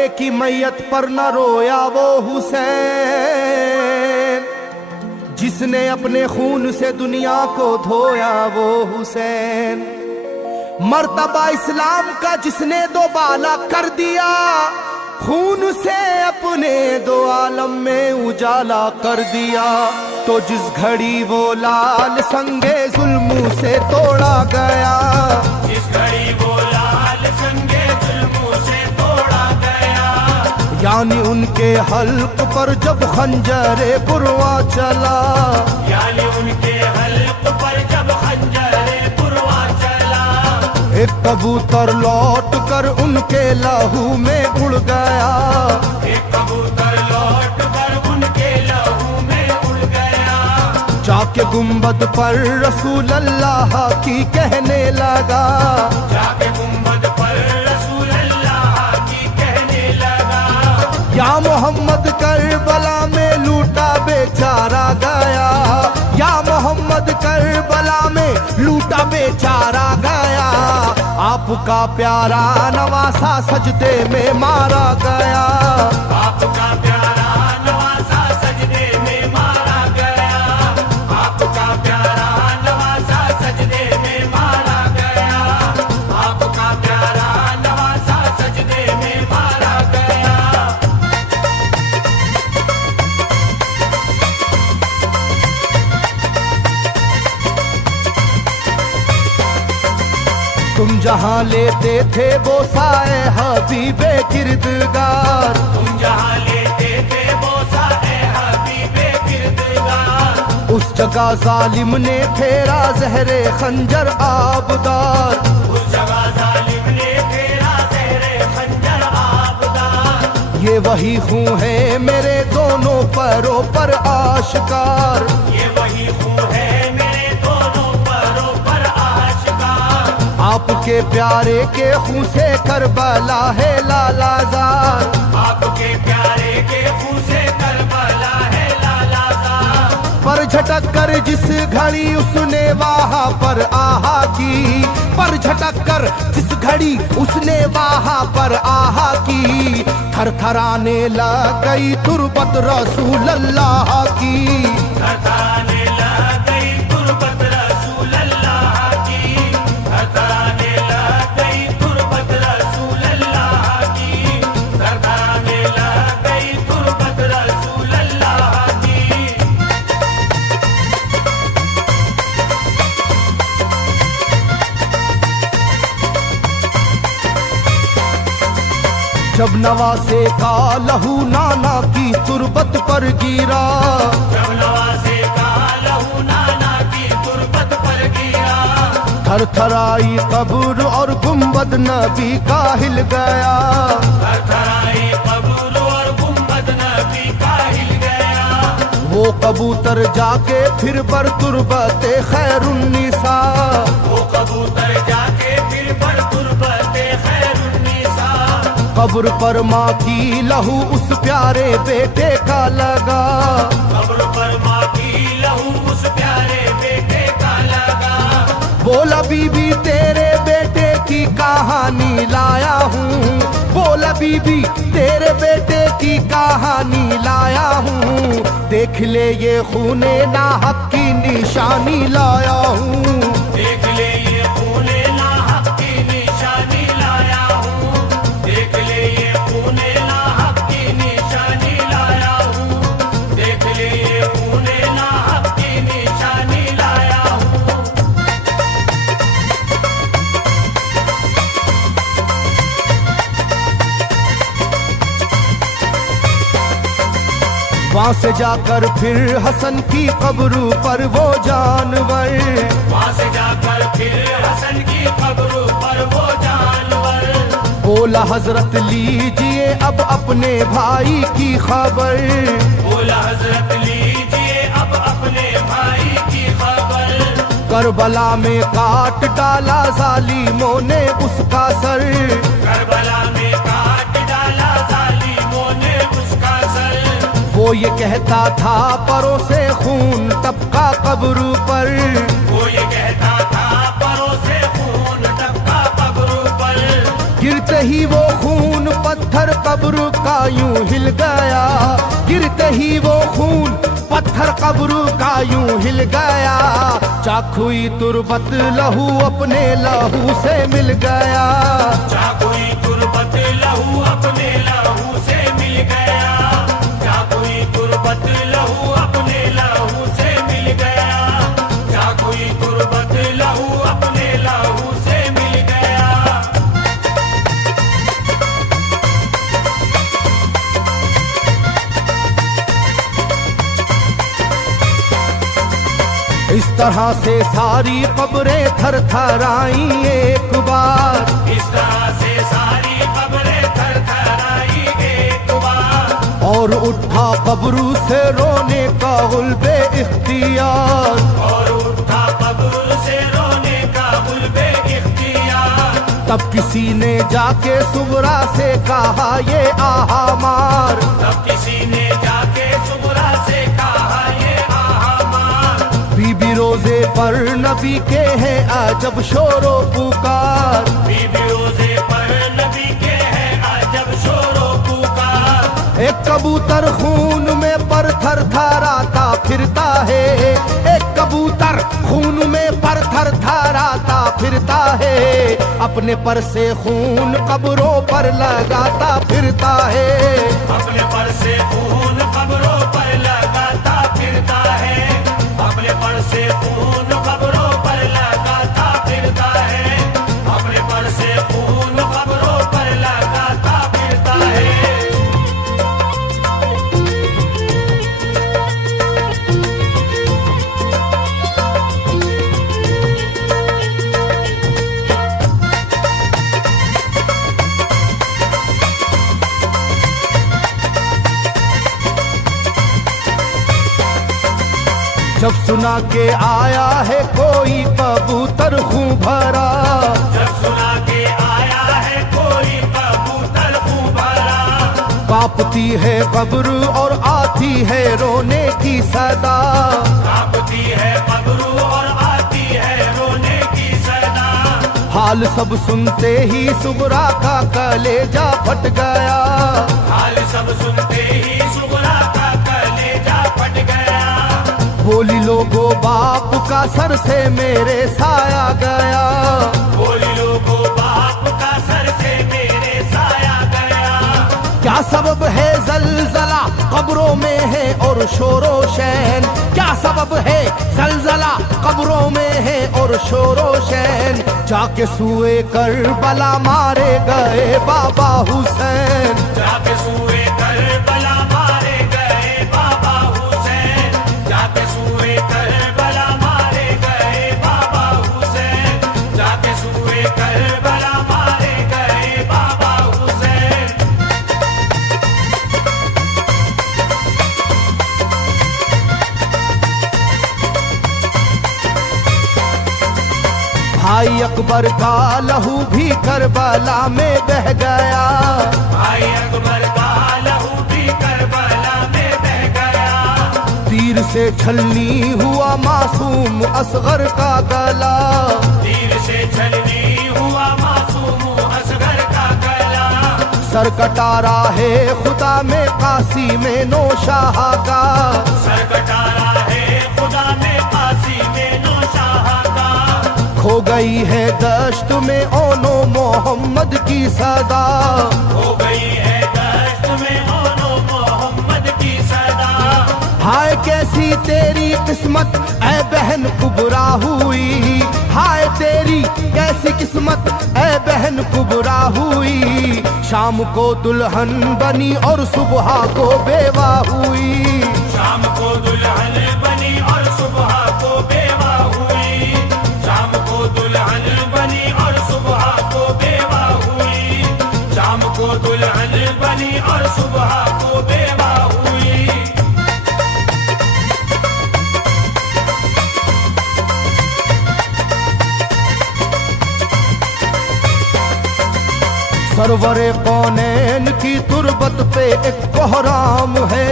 बेटे की मैयत पर न रोया वो हुसैन, जिसने अपने खून से दुनिया को धोया वो हुसैन। मर्तबा इस्लाम का जिसने दोबाला कर दिया, खून से अपने दो आलम में उजाला कर दिया। तो जिस घड़ी वो लाल संगे जुल्मों से तोड़ा गया, जिस घड़ी वो लाल संगे जुल्मों से तोड़ा गया, यानी उनके हल्क पर जब खंजरे पुरवा चला, यानी उनके हल्क पर जब खंजरे पुरवा चला, एक कबूतर लौट कर उनके लहू में उड़ गया, एक कबूतर लौट कर उनके लहू में उड़ गया। जाके गुंबद पर रसूल अल्लाह की कहने लगा, जाके गुंबद पर रसूल अल्लाह की कहने लगा, या मोहम्मद करबला में लूटा बेचारा गया, या मोहम्मद करबला में लूटा बेचारा गया। आपका प्यारा नवासा सजदे में मारा गया, आपका प्यारा नवासा सजदे में मारा गया, आपका प्यारा नवासा सजदे में मारा गया, आपका प्यारा नवासा सजदे में मारा गया। तुम जहाँ लेते थे वो साए हबीबे किरदगार, तुम जहाँ लेते थे बोसा ए हबीबे किरदगार, उस जगह जालिम ने फेरा जहरे खंजर आबदार। उस जगह जालिम ने फेरा जहरे खंजर आबदार। ये वही खून है मेरे दोनों पैरों पर आश्कार, ये वही खून है मेरे दोनों पैरों पर आश्कार। आपके प्यारे के खून से करबला है लालाजार, आपके प्यारे के खून से करबला है लालाजार। पर झटक कर जिस घड़ी उसने वहाँ पर आहा की, पर झटक कर जिस घड़ी उसने वहाँ पर आहा की, थरथराने लग गई तुरबत रसूल अल्लाह की, थरथराने लग गई तुरबत रसूल अल्लाह की, थरथराने लग गई तुरबत रसूल अल्लाह की, थरथराने लग गई तुरबत रसूल अल्लाह की। जब नवासे का लहू नाना की तुरबत पर गिरा, जब नवासे का लहू नाना की तुरबत पर गिरा, थरथराई कब्र और गुंबद नबी का हिल गया। थरथराई कब्र और गुंबद नबी का हिल गया। वो कबूतर जाके फिर पर तुरबते खैरुन्निसा, वो कबूतर जाके फिर पर तुरबते खैरुन्निसा, कब्र पर माँ की लहू उस प्यारे बेटे का लगा, कब्र पर माँ की लहू उस प्यारे बेटे का लगा। बोला बीबी तेरे बेटे की कहानी लाया हूँ, बोला बीबी तेरे बेटे की कहानी लाया हूँ, देख ले ये खूने नाहक की निशानी लाया हूँ, देख ले ये खूने नाहक की निशानी लाया हूँ, देख ले ये खूने नाहक की निशानी लाया हूँ, देख ले ये खूने नाहक की निशानी लाया हूँ। वहाँ से जाकर फिर हसन की कब्र पर वो जानवर, वहाँ से जाकर फिर हसन की कब्र पर वो जानवर, बोला हजरत लीजिए अब अपने भाई की खबर, बोला हजरत लीजिए अब अपने भाई की खबर। करबला में काट डाला जालिमों ने उसका सर, करबला में काट डाला जालिमों ने उसका सर। वो ये कहता था परों से खून टपका कब्र पर, वो ये कहता था परों से खून टपका कब्र पर। गिरते ही वो खून पत्थर कब्र का यूं हिल गया, गिरते ही वो खून पत्थर कब्र का यूं हिल गया। चाकुई तुरबत लहू अपने लहू से मिल गया, चाकुई तुरबत लहू अपने लहू से मिल गया, चाकुई तुरबत लहू अपने लहू से मिल गया, चाकुई तुरबत लहू अपने लहू से मिल गया। इस तरह से सारी कब्रें थर थर आई एक बार, इस तरह से सारी कब्रें थर थर आई एक बार, और उठा कब्र से रोने का गुल्बे इख्तियार, और उठा कब्र से रोने का गुल्बे इख्तियार। तब किसी ने जाके सुबरा से कहा ये आहा मार, तब किसी ने जाके सुबरा से कहा ये आहा मार। बीबी रोजे पर नबी के हैं अजब शोरो पुकार, बीबी रोजे पर नबी के हैं अजब शोरो पुकार। एक कबूतर खून में पर थर थराता फिरता है, एक कबूतर खून में पर थर थराता फिरता है, अपने पर से खून कब्रों पर लगाता फिरता है, अपने पर से खून कब्रों पर लगाता फिरता है, अपने पर से खून कब्रों पर लगाता फिरता है, अपने पर से खून कब्रों पर लगाता फिरता है। जब सुना के आया है कोई कबूतर खूं भरा, जब सुना के आया है कोई कबूतर खूं भरा, कांपती है कब्र और आती है रोने की सदा, कांपती है कब्र और आती है रोने की सदा। हाल सब सुनते ही सुबरा का कलेजा फट गया, हाल सब सुनते ही सुबरा का कलेजा फट गया। बोली लोगो बाप का सर से मेरे साया गया, बोली लोगो बाप का सर से मेरे साया गया। क्या सबब है जलजला कब्रों में है और शोरो शैन, क्या सबब है जलजला कब्रों में है और शोरो शैन। जाके सुए करबला मारे गए बाबा हुसैन, जाके सुए करबला मारे गए बाबा हुसैन, जाके सुए करबला मारे गए बाबा हुसैन, जाके सुए करबला मारे गए बाबा हुसैन। भाई अकबर का लहू भी करबला में बह गया, भाई अकबर का लहू भी करबला में बह गया। तीर से छलनी हुआ मासूम असगर का गला, तीर से छलनी हुआ मासूम असगर का गला। सर कटा है खुदा में काशी में नौशाह का, सर कटारा है खुदा में काशी में नौशाह का। खो गई है दश्त में ओनो मोहम्मद की सदा, हो गई है दश्त में ओनो मोहम्मद की सदा। हाय कैसी तेरी किस्मत ऐ बहन कुबरा हुई, हाय तेरी कैसी किस्मत ऐ बहन कुबरा हुई। शाम को दुल्हन बनी और सुबह को बेवा हुई, शाम को दुल्हन बनी और सुबह को बेवा हुई, शाम को दुल्हन बनी और सुबह को बेवा हुई, शाम को दुल्हन बनी और सुबह को बेवा हुई। सरवरे कौनैन की तुरबत पे एक कोहराम है,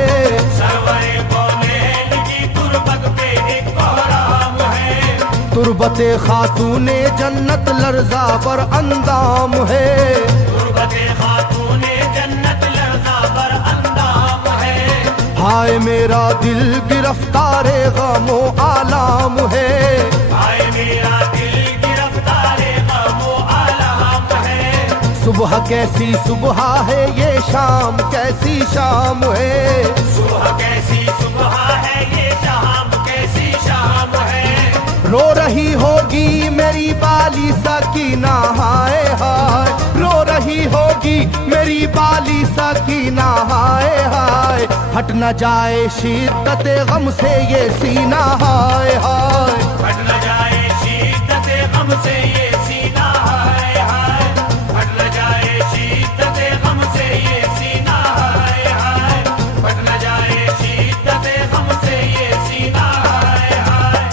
सरवरे कौनैन की तुरबत पे एक कोहराम है। तुरबते खातूने जन्नत लर्जा पर अंदाम है, तुर्बते खातूने जन्नत लर्जा बर अंदाम है। हाय मेरा दिल गिरफ्तारे गमो आलाम है। हाय मेरा दिल गिरफ्तारे गमो आलाम है। सुबह कैसी सुबह है ये शाम कैसी शाम है। सुबह कैसी सुबह है ये शाम कैसी शाम है। रो रही होगी मेरी बाली सकीना हाय हाय। रो रही होगी मेरी बाली सकीना हाय हाय। हट न जाए शिद्दत गम से ये सीना हाय हाय। हट न जाए शिद्दत गम से ये सीना हाय हाय। हट न जाए शिद्दत गम से ये सीना हाय हाय। हट न जाए शिद्दत गम से ये सीना हाय हाय।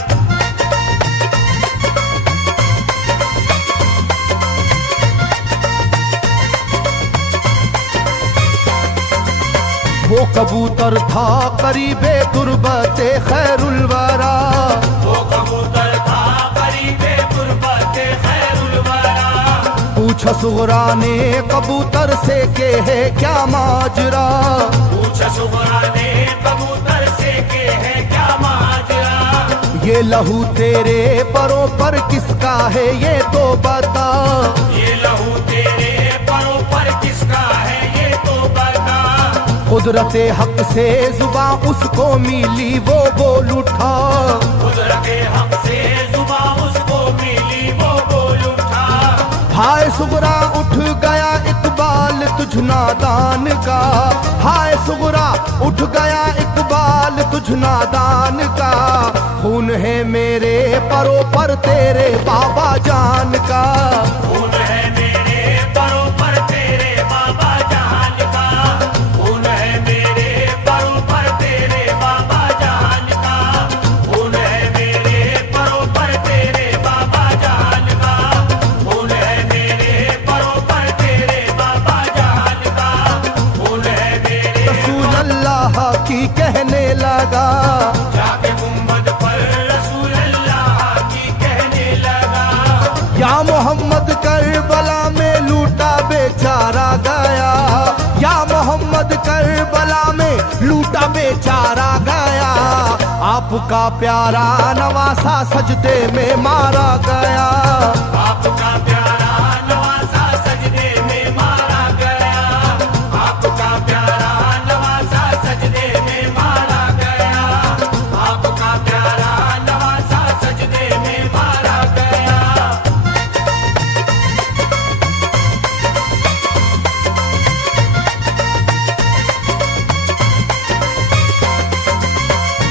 वो कबूतर था करीबे तुर्बते खैरुल वरा। वो कबूतर था करीबे तुर्बते खैरुल वरा। पूछा सुगरा ने कबूतर से के है क्या माजरा। पूछा सुगरा ने कबूतर से के है क्या माजरा। ये लहू तेरे परों पर किसका है ये तो बता। ये लहू तेरे परों पर किसका है ये तो बता। कुदरते हक से जुबां उसको मिली वो बोल उठा। कुदरते हक से जुबां उसको मिली वो बोल उठा। हाय सुगरा उठ गया इकबाल तुझ नादान का। हाय सुगरा उठ गया इकबाल तुझ नादान का। खून है मेरे परों पर तेरे बाबा जान का। खून है मेरे परों पर तेरे बाबा जान का। खून है मेरे परों पर तेरे बाबा जान का। खून है मेरे परों पर तेरे बाबा जान का। खून है मेरे परों पर तेरे बाबा जान का। खून है मेरे रसूल अल्लाह की कहने लगा। जाके गुंबद पर रसूल अल्लाह की कहने लगा। या मोहम्मद करबला में लूटा बेचारा गया। या मोहम्मद करबला में लूटा बेचारा गया। आपका प्यारा नवासा सजदे में मारा गया। आपका प्यारा नवासा सजदे में मारा गया। आपका प्यारा नवासा सजदे में मारा गया। आपका प्यारा नवासा सजदे में मारा गया।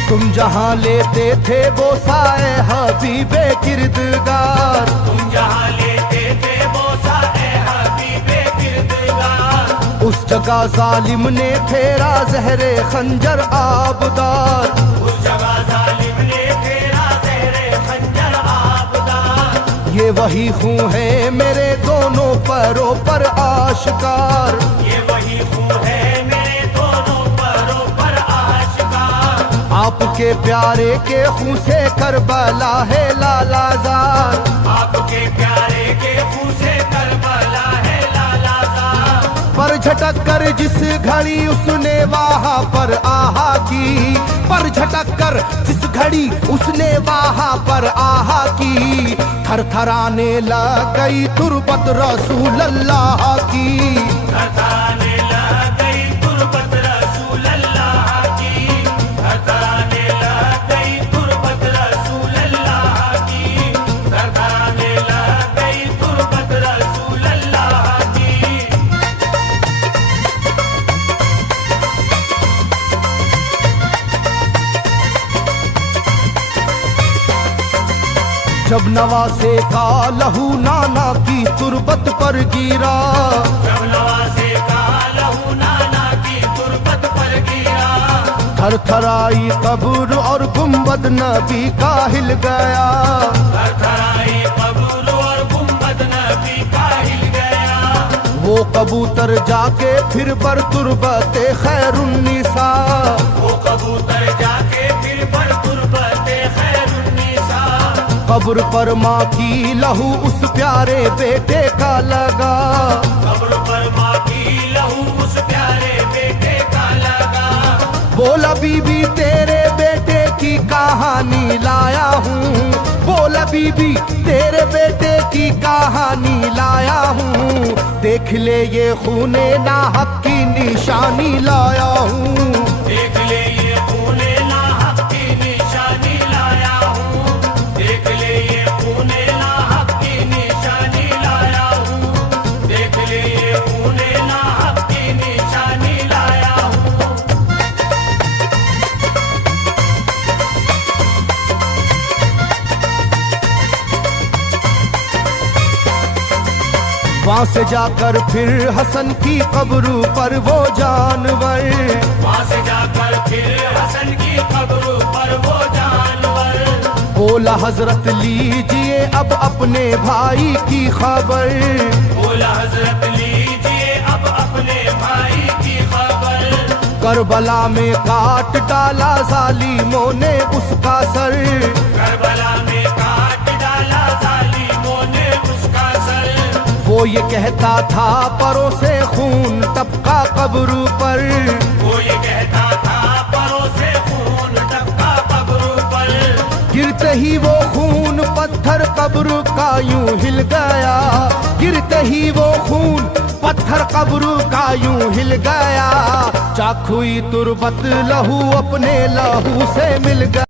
तुम जहाँ लेते थे वो साए हबीबे किरदगार। तुम जहाँ लेते थे बोसा ए हबीबे किरदगार। उस जगह जालिम ने फेरा जहरे खंजर आबदार। उस जगह जालिम ने फेरा जहरे खंजर आबदार। ये वही खून है मेरे दोनों पैरों पर आशकार। ये वही खून है मेरे दोनों पैरों पर आशिकार। आपके प्यारे के खून से करबला है लालाजार। आपके प्यारे के खून से करबला है लालाजार। पर झटक कर जिस घड़ी उसने वहाँ पर आहा की। पर झटक कर जिस घड़ी उसने वहाँ पर आहा की। थरथराने लग गई तुर्बत रसूल अल्लाह की। थरथराने लग गई तुर्बत रसूल अल्लाह की। थरथराने लग गई तुर्बत रसूल अल्लाह की। थरथराने लग गई तुर्बत रसूल अल्लाह की। जब नवासे का लहू नाना की तुर्बत पर गिरा। जब नवासे का लहू नाना की तुर्बत पर गिरा। थरथराई कब्र और गुंबद नबी का हिल गया। थरथराई कब्र और गुंबद नबी का हिल गया। वो कबूतर जाके फिर पर तुर्बते खैरुन्निसा। वो कबूतर जाके फिर पर तुर्बते खैरुन्निसा। कब्र पर माँ की लहू उस प्यारे बेटे का लगा, कब्र पर माँ की लहू उस प्यारे बेटे का लगा। बोला बीबी तेरे बेटे की कहानी लाया हूँ, बोला बीबी तेरे बेटे की कहानी लाया हूँ, देख ले ये खूने नाहक की निशानी लाया हूँ, देख ले ये खूने नाहक की निशानी लाया हूँ, देख ले ये खूने नाहक की निशानी लाया हूँ, देख ले ये खूने नाहक की निशानी लाया हूँ। वहां से जाकर फिर हसन की कब्र पर वो जानवर, वहाँ से जाकर फिर हसन की कब्र पर वो जानवर, बोला हजरत लीजिए अब अपने भाई की खबर, बोला हजरत लीजिए अब अपने भाई की खबर। करबला में काट डाला जालिमों ने उसका सर, करबला में काट डाला जालिमों ने उसका सर। वो ये कहता था परों से खून टपका कब्र पर, वो ये कहता था परों से खून टपका कब्र पर। गिरते ही वो खून पत्थर कब्र का यूं हिल गया, गिरते ही वो खून पत्थर कब्र का यूं हिल गया, चाखुई तुरबत लहू अपने लहू से मिल गया।